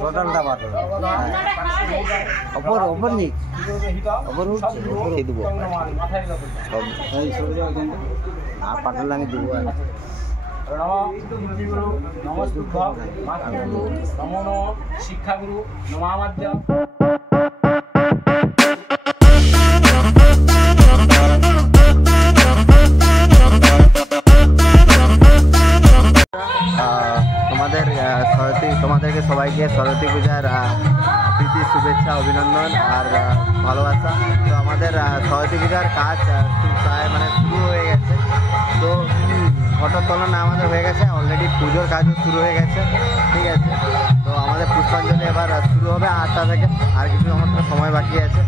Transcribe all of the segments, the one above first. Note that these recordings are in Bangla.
টোটালটা বাদল অপর অপর নিক অপর উঠছে অপর দেবো সব না পাটল আমি দেবো নমো শিক্ষাগুরু নমামাদ্য তোমাদেরকে সবাইকে সরস্বতী পূজার প্রীতি শুভেচ্ছা অভিনন্দন আর ভালোবাসা। তো আমাদের সরস্বতী পূজার কাজ প্রায় মানে শুরু হয়ে গেছে। তো ঘটোত্তোলন আমাদের হয়ে গেছে, অলরেডি পুজোর কাজও শুরু হয়ে গেছে, ঠিক আছে। তো আমাদের পুষ্পাঞ্জলি এবার শুরু হবে 8টা থেকে, আর কিছু আমাদের সময় বাকি আছে।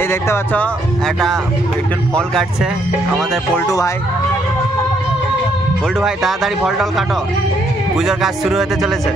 এই দেখতে পাচ্ছ একটু ফল কাটছে আমাদের পল্টু ভাই। পল্টু ভাই তাড়াতাড়ি ফল টল কাটো, পুজোর কাজ শুরু হতে চলেছে।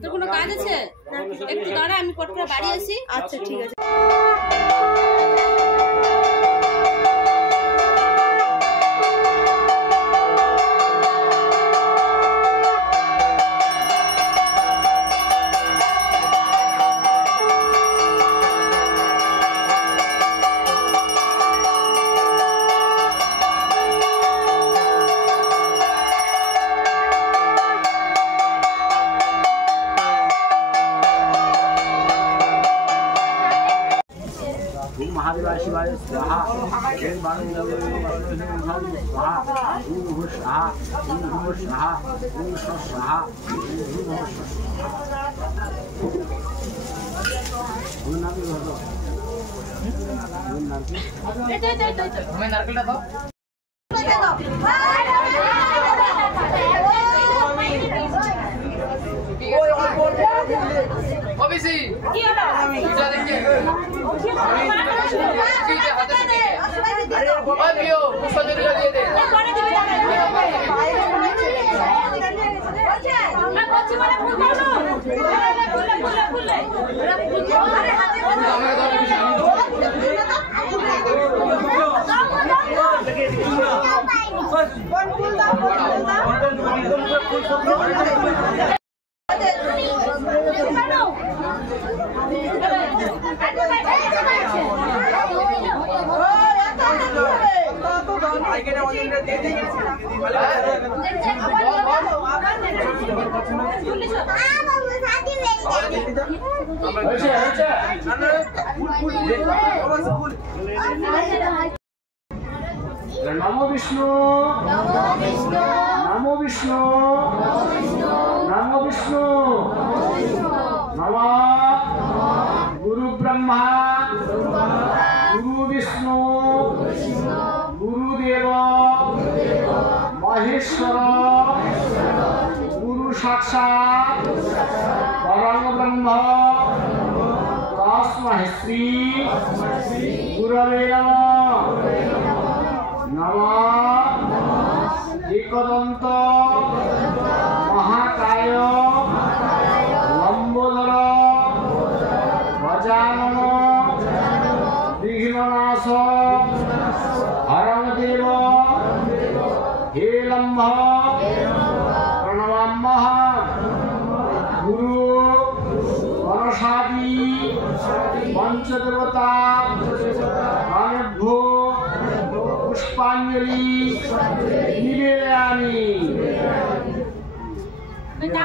তোর কোনো কাজ আছে? একটু দাঁড়া, আমি পট করে বাড়ি আসি। আচ্ছা ঠিক আছে। महादेवाय शिवाय स्वाहा नमो विष्णु नमो विष्णु नमो विष्णु नमः गुरु ब्रह्मा गुरु विष्णु गुरुदेव महेश्वर गुरु साक्षात् परम ब्रह्म तस्मै श्री गुरवे नमः एकदंत महाकाय लंबोदर गजानन विघ्ननाश हरदेव हे लंब प्रणमामः गुरु वरसादि पंचदेवता अनुभो पुष्पांजलि निवेदयामि।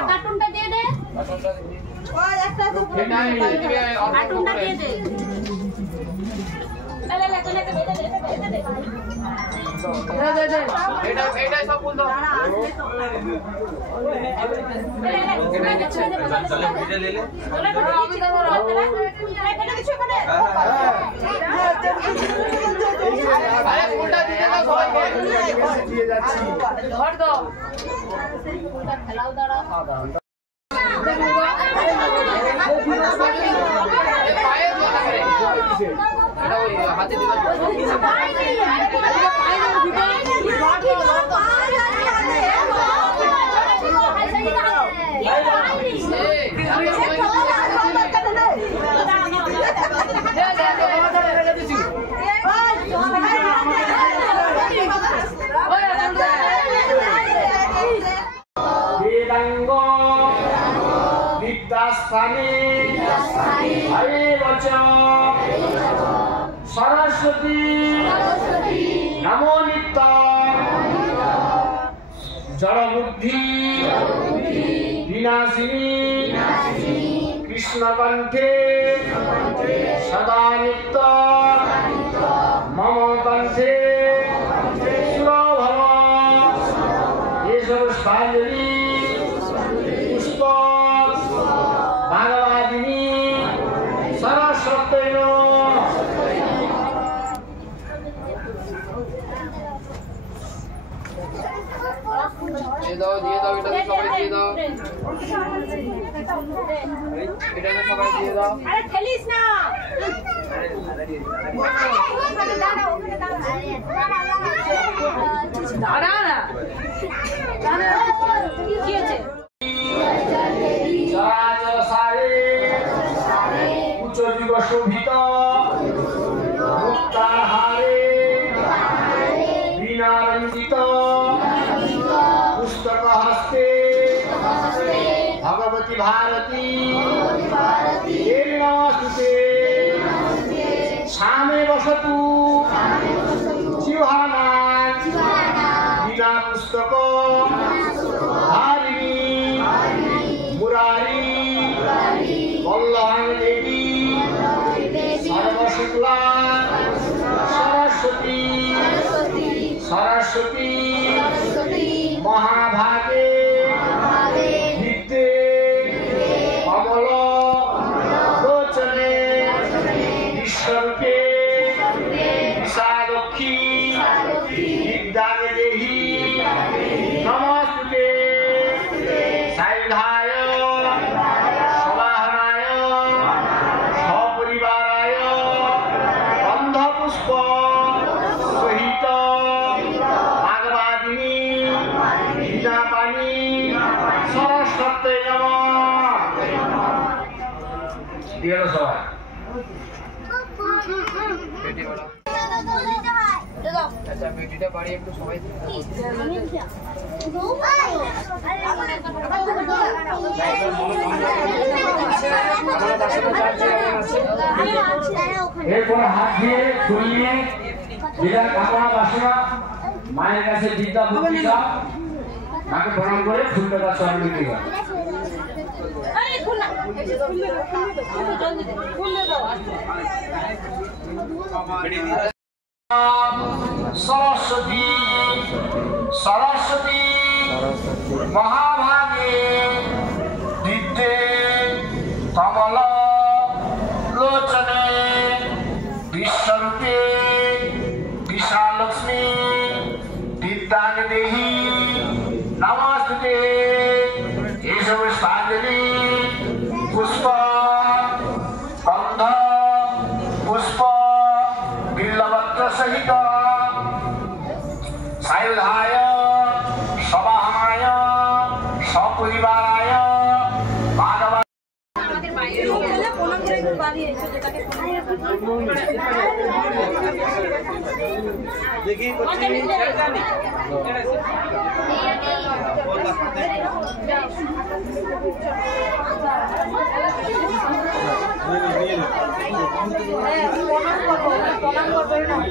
कार्टूनটা দিয়ে দে, ওই একটা তো कार्टूनটা দিয়ে দে। ले ले ले ले दे दे दे। वेदांग विद्यास्थाने हरे वच सरस्वती नमो नित्य जड़ बुद्धि विनाशिनी कृष्णकंठे सदा नित्य मम कंठे सुरभव पुष्पांजलि पुष्प भागवादिनी सरस्वती দিয়ে দাও এটা সবাই দিয়ে দাও এটা সবাই দিয়ে দাও আরে খেলিস না দাঁড়া না কি হয়েছে চরাচর সারে উচ্চ দিবস শোভিত মুক্তাহারে বীণারঞ্জিত পুস্তক হস্তে ভগবতী ভারতী নমস্তুতে সামে বসতু জিহ্বানা বীণা পুস্তক ধারিণী মুরারি বল্লভাং দেবী সর্বশুক্লা সরস্বতী সরস্বতী মহাভাগে নিত্যে কমল লোচনে বিশ্বরূপে বিশালক্ষী বিদ্যাগে দেহি নমস্তুতে সাইধায় সবাহনায় সপরিবারায় গন্ধপুষ্প সহিত ভাগবাদিনী বীণাপাণি সরস্বতী নমঃ দিয়ে দাও সবাই আচ্ছা বেটিটা বাড়ি একটু সবাই এরপর হাত দিয়ে ছড়িয়ে যেটা কামনা বাসনা মায়ের কাছে বিদ্যা বুদ্ধি দাও মাকে প্রণাম করে ফুলটা তার চরণ বিক্রি হয় আরে খুল না सरस्वती सरस्वती महाभागे विद्ये कमल लोचने विश्वरूपे विशालक्ष्मी विद्यागे देहि नमस्ते एष पुष्पांजलि पुष्प गंध पुष्प बिल्लपत्र सहित सायुधाय सभाहनाय सपरिवाराय भागवत আমাদের বাইরে গেলে প্রণাম করে একটু বাড়ি এসে যেটাকে দেখি করছি জানি প্রণাম করবে না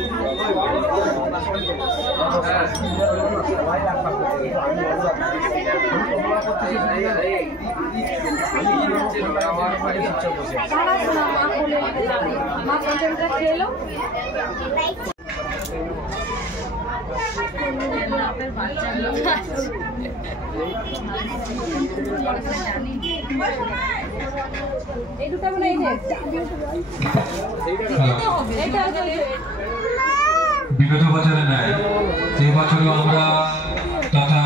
মা পঞ্চামটা খেলো বিগত বছরের ন্যায় যে বছরও আমরা তথা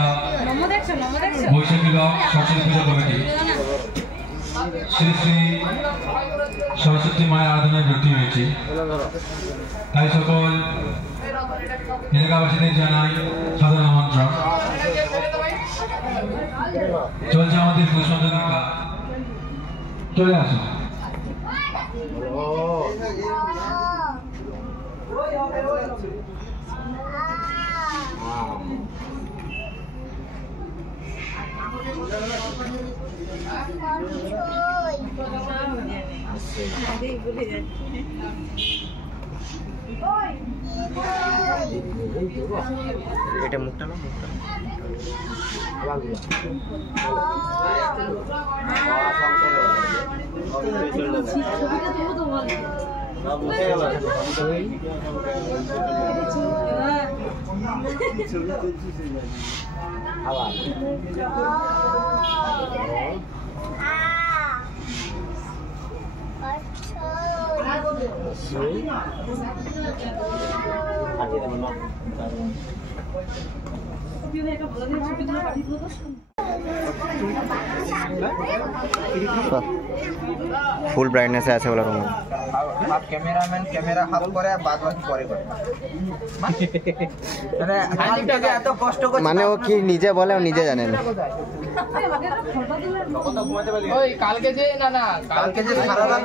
বৈশাখী ব্লক সরস্বতী পুজো কমিটি শ্রী শ্রী সরস্বতী মায়ের আরাধনায় ভর্তি হয়েছি। তাই সকল এলাকাবাসীদের জানাই সাধারণ আমন্ত্রণ। চলছে আমাদের পুষ্পাঞ্জলি গান, চলে আসুন। এটা মুখটা না ফুল ব্রাইটনেসে আছে বলে রুম आप कैमरामैन कैमरा हाफ करे बाद बाकी পরে করে মানে এত কষ্ট করে মানে ও কি নিজে বলে ও নিজে জানে না। ওই কালকে যে না কালকে যে সারা রাত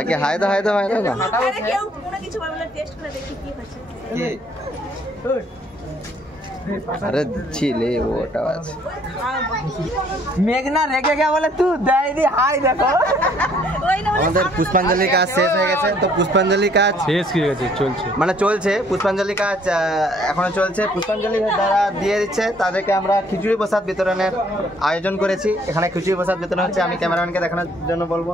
আগে হায় তো না আরে কেউ কোনো কিছু বলে টেস্ট করে দেখি কি হচ্ছে কি अरे ছিলে ওটা আছে মেঘনা রেগে গিয়া বলে তুই দেই দি হাই দেখো ওই না আমাদের পুষ্পাঞ্জলি কাজ শেষ হয়ে গেছে। তো পুষ্পাঞ্জলি কাজ শেষ হয়ে গেছে, চলছে মানে চলছে পুষ্পাঞ্জলি কাজ এখনো চলছে। পুষ্পাঞ্জলি দ্বারা দিয়ে দিচ্ছে তাদেরকে আমরা খিচুড়ি প্রসাদ বিতরণের আয়োজন করেছি। এখানে খিচুড়ি প্রসাদ বিতরণ হচ্ছে। আমি ক্যামেরাম্যানকে দেখানোর জন্য বলবো।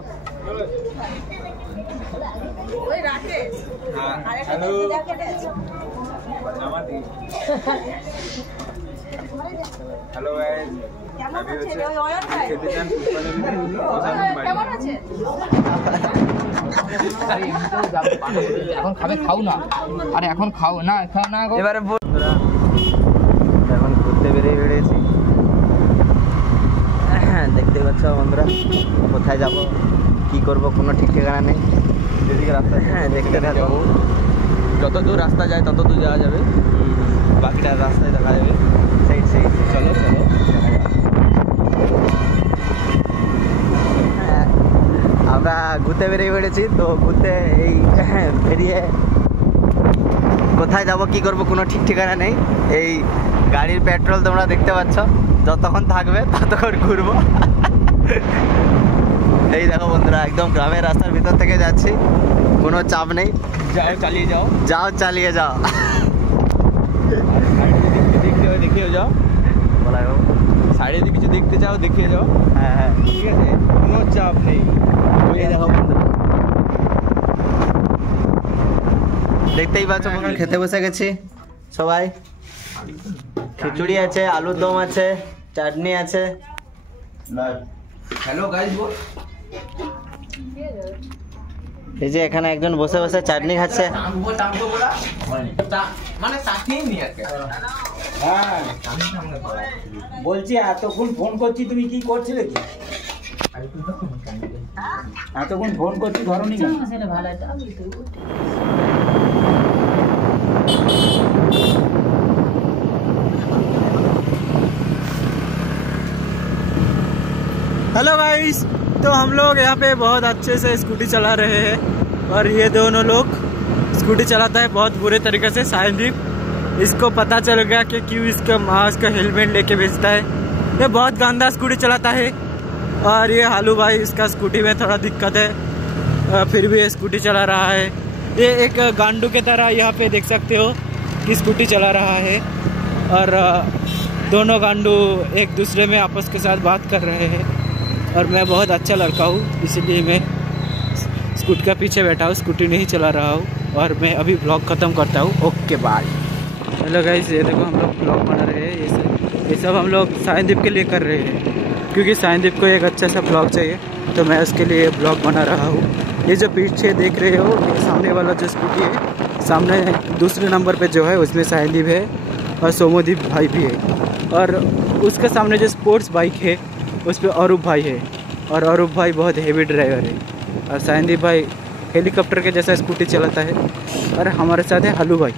ওই রাতে আরে হ্যালো হ্যালো গাইস কেমন আছে ওই অয়ন ভাই খেতে চান পুষ্পাঞ্জলি কেমন আছে এখন খাবে খাও না, আরে এখন খাও না গো। এবারে বন্ধুরা এখন ঘুরতে বেরিয়েছি। দেখতে পাচ্ছ বন্ধুরা কোথায় যাব কি করব কোনো ঠিক ঠিকানা নেই। যেদিকে রাস্তা দেখতে থাকবো, যত দূর রাস্তা যায় তত দূর যাওয়া যাবে, বাকিটা রাস্তায় দেখা যাবে। সেই চলো আমরা ঘুরতে বেরিয়ে পড়েছি। তো ঘুরতে এই বেরিয়ে কোথায় যাব কি করব কোনো ঠিক ঠিকানা নেই। এই গাড়ির পেট্রোল তোমরা দেখতে পাচ্ছ, যতক্ষণ থাকবে ততক্ষণ ঘুরবো। এই দেখো বন্ধুরা একদম গ্রামের রাস্তার ভিতর থেকে যাচ্ছি, কোনো চাপ নেই। চালিয়ে যাও দেখিয়ে যাও, বলা গো। সাইডে যদি কিছু দেখতে চাও দেখিয়ে যাও। হ্যাঁ ঠিক আছে, কোনো চাপ নেই। এই দেখো বন্ধুরা দেখতেই পাচ্ছ বন্ধুরা খেতে বসে গেছি সবাই। খিচুড়ি আছে, আলুর দম আছে, চাটনি আছে। হ্যালো গাইস বল। এই যে এখানে একজন বসে বসে চাটনি খাচ্ছে। মানে চাটনি নিয়ে আসে। হ্যাঁ বলছি এতক্ষণ ফোন করছি, তুমি কি করছিলে কি? এতক্ষণ ফোন করছি ধরনি না। हेलो गाइस, तो हम लोग यहाँ पे बहुत अच्छे से स्कूटी चला रहे हैं और ये दोनों लोग स्कूटी चलाता है बहुत बुरे तरीके से। साहिदीप इसको पता चल गया कि क्यों इसका मास्क का हेलमेट लेके भेजता है। ये बहुत गंदा स्कूटी चलाता है। और ये हालू भाई, इसका स्कूटी में थोड़ा दिक्कत है, फिर भी ये स्कूटी चला रहा है। ये एक गांडू की तरह यहाँ पे देख सकते हो कि स्कूटी चला रहा है। और दोनों गांडू एक दूसरे में आपस के साथ बात कर रहे हैं। और मैं बहुत अच्छा लड़का हूँ, इसीलिए मैं स्कूटी का पीछे बैठा हूँ, स्कूटी नहीं चला रहा हूँ। और मैं अभी ब्लॉग ख़त्म करता हूँ। Okay bye. हेलो गाइस, ये देखो हम लोग ब्लॉग बना रहे हैं। ये सब हम लोग साइनदीप के लिए कर रहे हैं, क्योंकि साइनदीप को एक अच्छा सा ब्लॉग चाहिए, तो मैं उसके लिए ब्लॉग बना रहा हूँ। ये जो पीछे देख रहे हो, ये सामने वाला जो स्कूटी है, सामने दूसरे नंबर पे जो है उसमें साइनदीप है और सोमोदीप भाई भी है, और उसके सामने जो स्पोर्ट्स बाइक है उस पर अरूप भाई है, और अरूप भाई बहुत हेवी ड्राइवर है, और साइनदीप भाई हेलीकॉप्टर के जैसा स्कूटी चलाता है, और हमारे साथ है हलू भाई।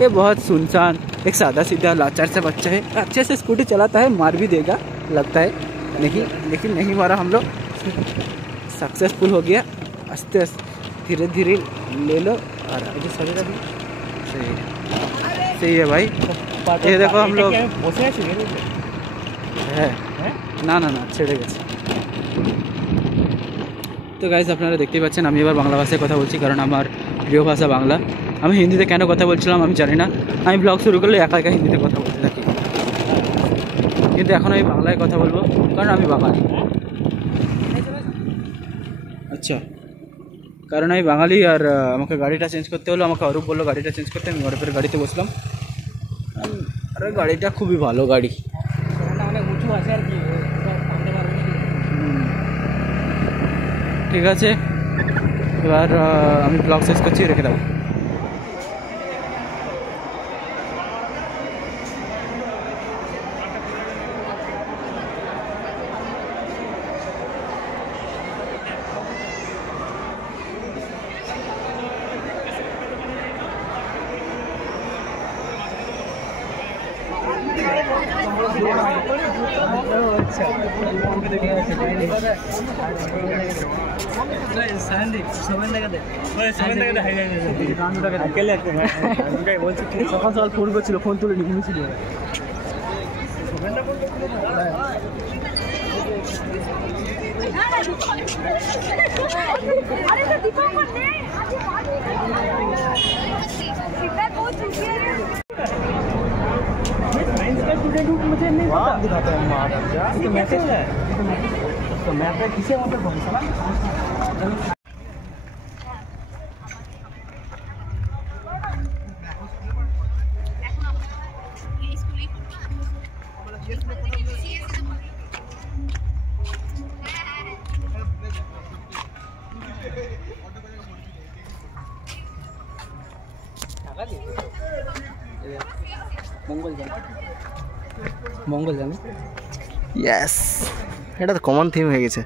ये बहुत सुनसान एक सादा सीधा लाचार सा बच्चा है, अच्छे से स्कूटी चलाता है, मार भी देगा लगता है, नहीं लेकिन नहीं मारा, हम लोग सक्सेसफुल हो गया। आस्ते आस्ते धीरे धीरे ले लो, और आगे चलेगा भी सही है भाई। ये देखो हम लोग है না না না ছেড়ে গেছে। তো গাইস, আপনারা দেখতেই পাচ্ছেন আমি এবার বাংলা ভাষায় কথা বলছি, কারণ আমার প্রিয় ভাষা বাংলা। আমি হিন্দিতে কেন কথা বলছিলাম আমি জানি না, আমি ব্লগ শুরু করলে একা একা হিন্দিতে কথা বলতে থাকি, কিন্তু এখন আমি বাংলায় কথা বলবো কারণ আমি বাঙালি। আচ্ছা, কারণ আমি বাঙালি, আর আমাকে গাড়িটা চেঞ্জ করতে হলো, আমাকে অরূপ বললো গাড়িটা চেঞ্জ করতে, আমি অরূপের গাড়িতে বসলাম। আর গাড়িটা খুবই ভালো গাড়ি, উঁচু আছে আর কি, ঠিক আছে। এবার আমি ব্লগ শেষ করছি, রেখে দেবো। সকাল সকাল ফোন করছিল, ফোন তুলে নিয়ে ঘুমিয়েছিল। मुझे नहीं पता दिखाता है तो मैसेज है, तो मैप पे किसे वहाँ पे पहुँचना। মঙ্গল জানি ইয়েস, এটা তো কমন থিম হয়ে গেছে।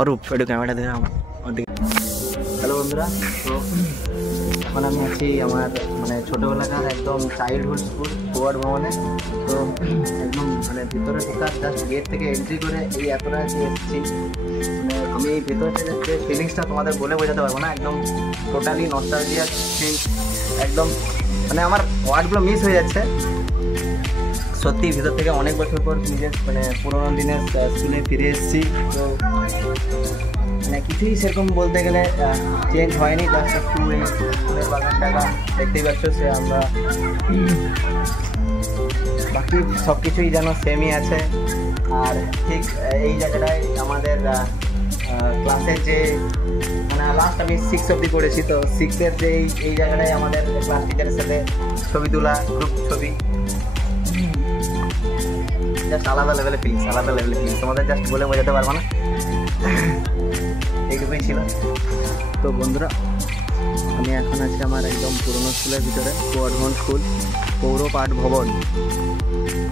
অরূপ একটু ক্যামেরাটা দেখে আমার ওদিকে। হ্যালো বন্ধুরা, তো এখন আমি আছি আমার মানে ছোটোবেলাকার একদম চাইল্ডহুড স্কুল গোয়ার ভবনে। তো একদম মানে ভিতরে ঢোকার জাস্ট গেট থেকে এন্ট্রি করে এই এতটা যে এসেছি, মানে আমি এই ভিতরে যে ফিলিংসটা তোমাদের বলে বোঝাতে পারবো না, একদম টোটালি নস্টালজিয়া ফিল, একদম মানে আমার ওয়ার্ডগুলো মিস হয়ে যাচ্ছে সত্যি। ভিতর থেকে অনেক বছর পর নিজের মানে পুরোনো দিনের স্কুলে ফিরে এসেছি। তো মানে কিছুই সেরকম বলতে গেলে চেঞ্জ হয়নি, জাস্ট একটু এই স্কুলের বাগানটাকা দেখতেই পাচ্ছ, সে আমরা বাকি সব কিছুই যেন সেমই আছে। আর ঠিক এই জায়গাটায় আমাদের ক্লাসের যে মানে লাস্ট আমি 6 অবধি পড়েছি, তো 6-এর যে এই জায়গাটায় আমাদের ক্লাস টিচারের সাথে ছবি তোলা, গ্রুপ ছবি, জাস্ট আলাদা লেভেলের ফিলিংস, আলাদা লেভেলের ফিলিংস, তোমাদের জাস্ট বলে বোঝাতে পারবো না। এইটুকুই ছিল। তো বন্ধুরা, আমি এখন আছি আমার একদম পুরনো স্কুলের ভিতরে, বর্ধমান স্কুল পৌর পাঠ ভবন।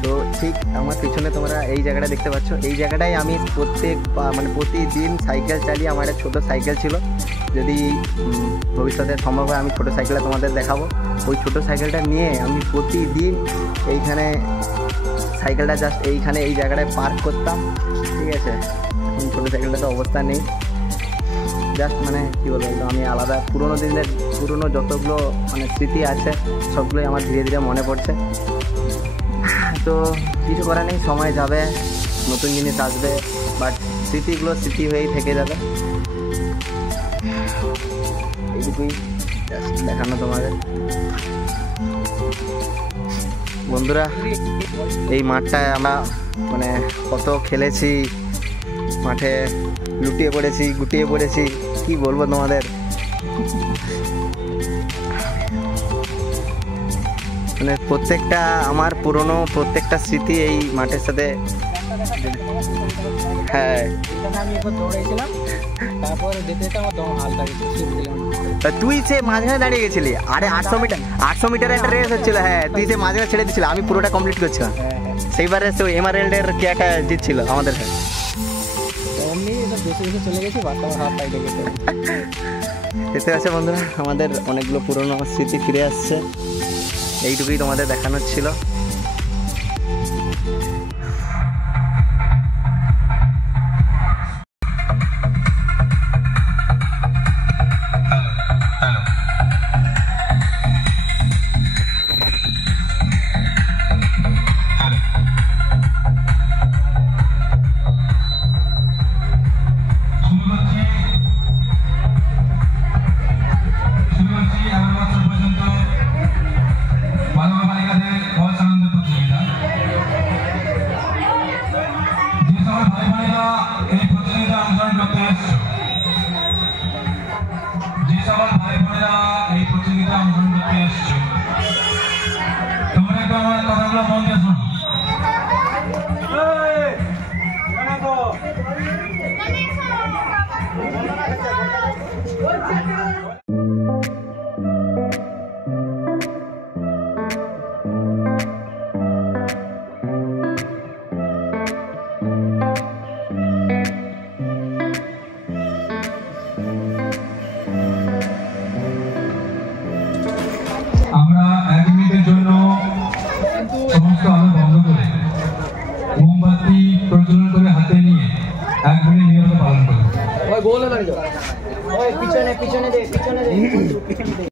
তো ঠিক আমার পিছনে তোমরা এই জায়গাটা দেখতে পাচ্ছ, এই জায়গাটায় আমি মানে প্রতিদিন সাইকেল চালিয়ে, আমার একটা ছোটো সাইকেল ছিল, যদি ভবিষ্যতে সম্ভব হয় আমি ছোটো সাইকেলটা তোমাদের দেখাবো। ওই ছোটো সাইকেলটা নিয়ে আমি প্রতিদিন এইখানে সাইকেলটা জাস্ট এইখানে এই জায়গাটায় পার্ক করতাম, ঠিক আছে। এখন ছোটো সাইকেলটা তো অবস্থা নেই, জাস্ট মানে কী বলবো, একদম আমি আলাদা পুরোনো দিনের পুরোনো যতগুলো মানে স্মৃতি আছে সবগুলোই আমার ধীরে ধীরে মনে পড়ছে। তো কিছু করার নেই, সময় যাবে, নতুন জিনিস আসবে, বাট স্মৃতিগুলো স্মৃতি হয়েই থেকে যাবে। এইটুকুই জাস্ট দেখানো তোমাদের। বন্ধুরা, এই মাঠটায় আমরা মানে কত খেলেছি, মাঠে লুটিয়ে পড়েছি, গুটিয়ে পড়েছি, কি বলবো তোমাদের। মানে প্রত্যেকটা আমার পুরনো প্রত্যেকটা স্মৃতি এই মাঠের সাথে। হ্যাঁ আমি একবার দৌড়েছিলাম, তারপর যেতে যেতে আমার দম হালকা গেছে, ছিপ দিলাম। তা তুই সে মাঝখানে দাঁড়িয়ে গেছিলি। আরে 800 মিটার একটা রেস হচ্ছিল। হ্যাঁ তুই সে মাঝখানে ছেড়ে দিচ্ছিল, আমি পুরোটা কমপ্লিট করছিলাম। সেইবারে সে এমারেল্ডের কে একটা জিতছিল আমাদের সাথে। এমনি সব বেশি বেশি চলে গেছি, বাচ্চা আমার হাত পাইতে গেছে। দেখতে পাচ্ছে বন্ধুরা, আমাদের অনেকগুলো পুরনো স্মৃতি ফিরে আসছে। এইটুকুই তোমাদের দেখানোর ছিল। আমরা 1 মিনিটের জন্য সমস্ত আলো বন্ধ করে মোমবাতি প্রজ্বলন করে হাতে নিয়ে 1 মিনিট নিয়ম পালন করি। ওই গোল হলো, ওই পিছনে পিছনে দে, পিছনে দে।